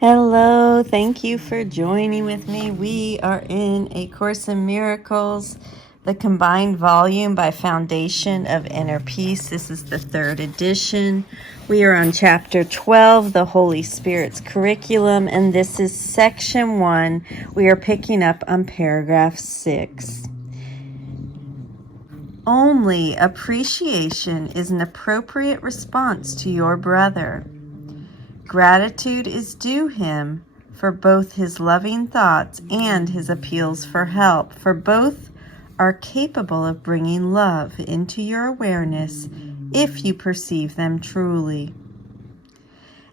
Hello, thank you for joining with me. We are in A Course in Miracles, the combined volume by Foundation of Inner Peace. This is the third edition. We are on chapter 12, the Holy Spirit's Curriculum, and this is section 1. We are picking up on paragraph 6. Only appreciation is an appropriate response to your brother. Gratitude is due him for both his loving thoughts and his appeals for help, for both are capable of bringing love into your awareness if you perceive them truly.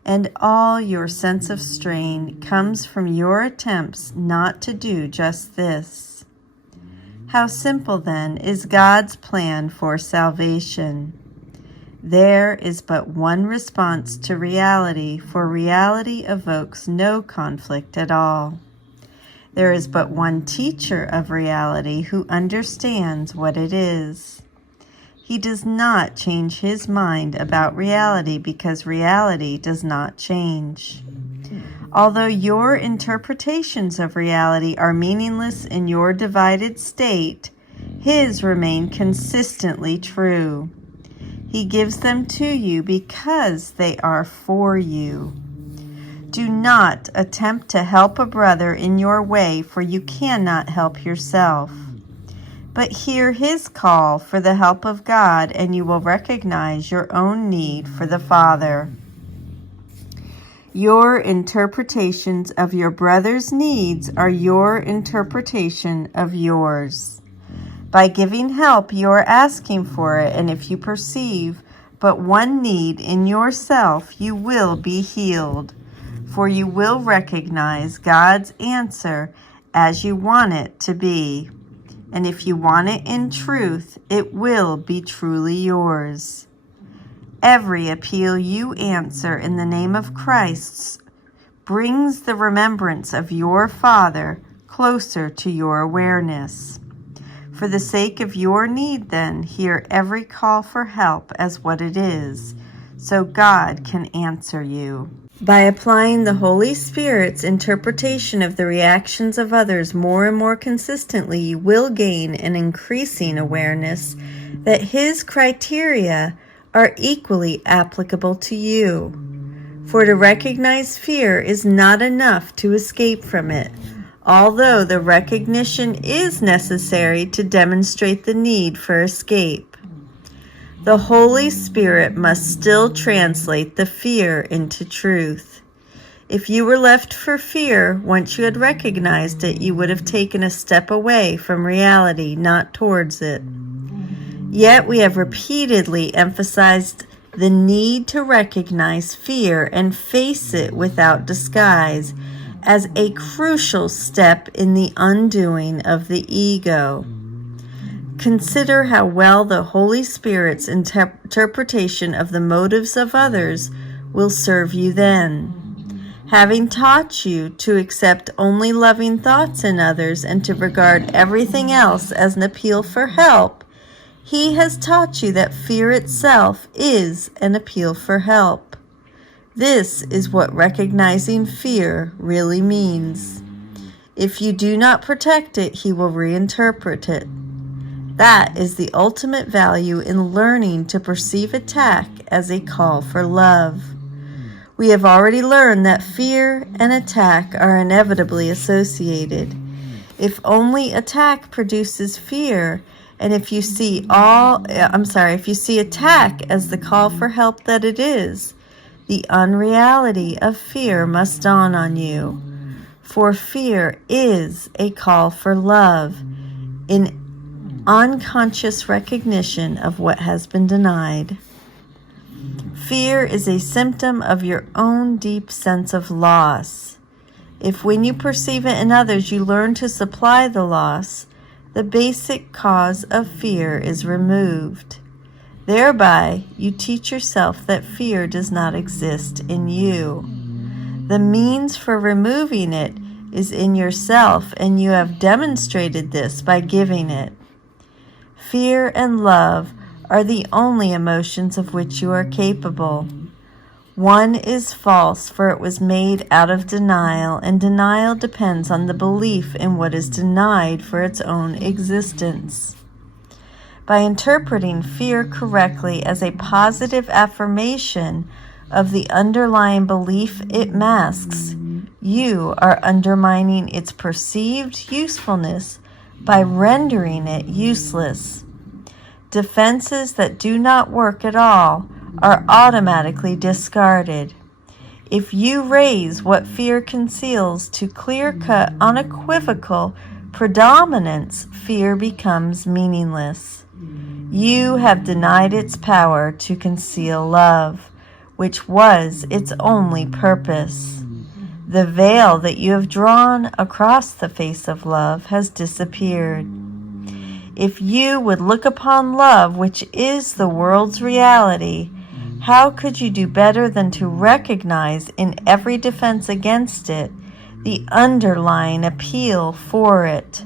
And all your sense of strain comes from your attempts not to do just this. How simple, then, is God's plan for salvation. There is but one response to reality, for reality evokes no conflict at all. There is but one teacher of reality who understands what it is. He does not change his mind about reality because reality does not change. Although your interpretations of reality are meaningless in your divided state, his remain consistently true. He gives them to you because they are for you. Do not attempt to help a brother in your way, for you cannot help yourself. But hear his call for the help of God, and you will recognize your own need for the Father. Your interpretations of your brother's needs are your interpretation of yours. By giving help, you are asking for it, and if you perceive but one need in yourself, you will be healed, for you will recognize God's answer as you want it to be. And if you want it in truth, it will be truly yours. Every appeal you answer in the name of Christ brings the remembrance of your Father closer to your awareness. For the sake of your need, then, hear every call for help as what it is, so God can answer you. By applying the Holy Spirit's interpretation of the reactions of others more and more consistently, you will gain an increasing awareness that His criteria are equally applicable to you. For to recognize fear is not enough to escape from it, although the recognition is necessary to demonstrate the need for escape. The Holy Spirit must still translate the fear into truth. If you were left for fear, once you had recognized it, you would have taken a step away from reality, not towards it. Yet we have repeatedly emphasized the need to recognize fear and face it without disguise, as a crucial step in the undoing of the ego. Consider how well the Holy Spirit's interpretation of the motives of others will serve you then. Having taught you to accept only loving thoughts in others and to regard everything else as an appeal for help, He has taught you that fear itself is an appeal for help. This is what recognizing fear really means. If you do not protect it, He will reinterpret it. That is the ultimate value in learning to perceive attack as a call for love. We have already learned that fear and attack are inevitably associated. If only attack produces fear, and if you see attack as the call for help that it is, the unreality of fear must dawn on you, for fear is a call for love, in unconscious recognition of what has been denied. Fear is a symptom of your own deep sense of loss. If when you perceive it in others you learn to supply the loss, the basic cause of fear is removed. Thereby, you teach yourself that fear does not exist in you. The means for removing it is in yourself, and you have demonstrated this by giving it. Fear and love are the only emotions of which you are capable. One is false, for it was made out of denial, and denial depends on the belief in what is denied for its own existence. By interpreting fear correctly as a positive affirmation of the underlying belief it masks, you are undermining its perceived usefulness by rendering it useless. Defenses that do not work at all are automatically discarded. If you raise what fear conceals to clear-cut, unequivocal predominance, fear becomes meaningless. You have denied its power to conceal love, which was its only purpose. The veil that you have drawn across the face of love has disappeared. If you would look upon love, which is the world's reality, how could you do better than to recognize in every defense against it the underlying appeal for it?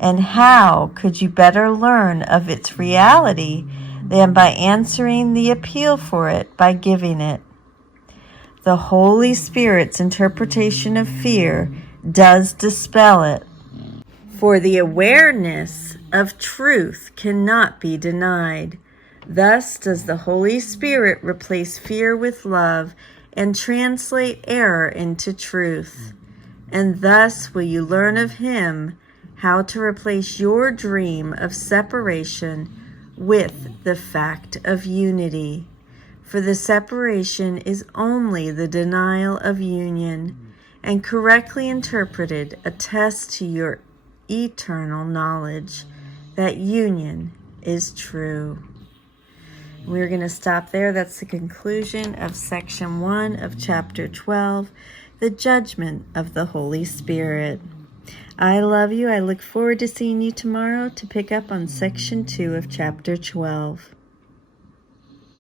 And how could you better learn of its reality than by answering the appeal for it by giving it? The Holy Spirit's interpretation of fear does dispel it, for the awareness of truth cannot be denied. Thus does the Holy Spirit replace fear with love and translate error into truth. And thus will you learn of Him how to replace your dream of separation with the fact of unity. For the separation is only the denial of union, and correctly interpreted attests to your eternal knowledge that union is true. We're going to stop there. That's the conclusion of section 1 of chapter 12, the judgment of the Holy Spirit. I love you. I look forward to seeing you tomorrow to pick up on section 2 of chapter 12.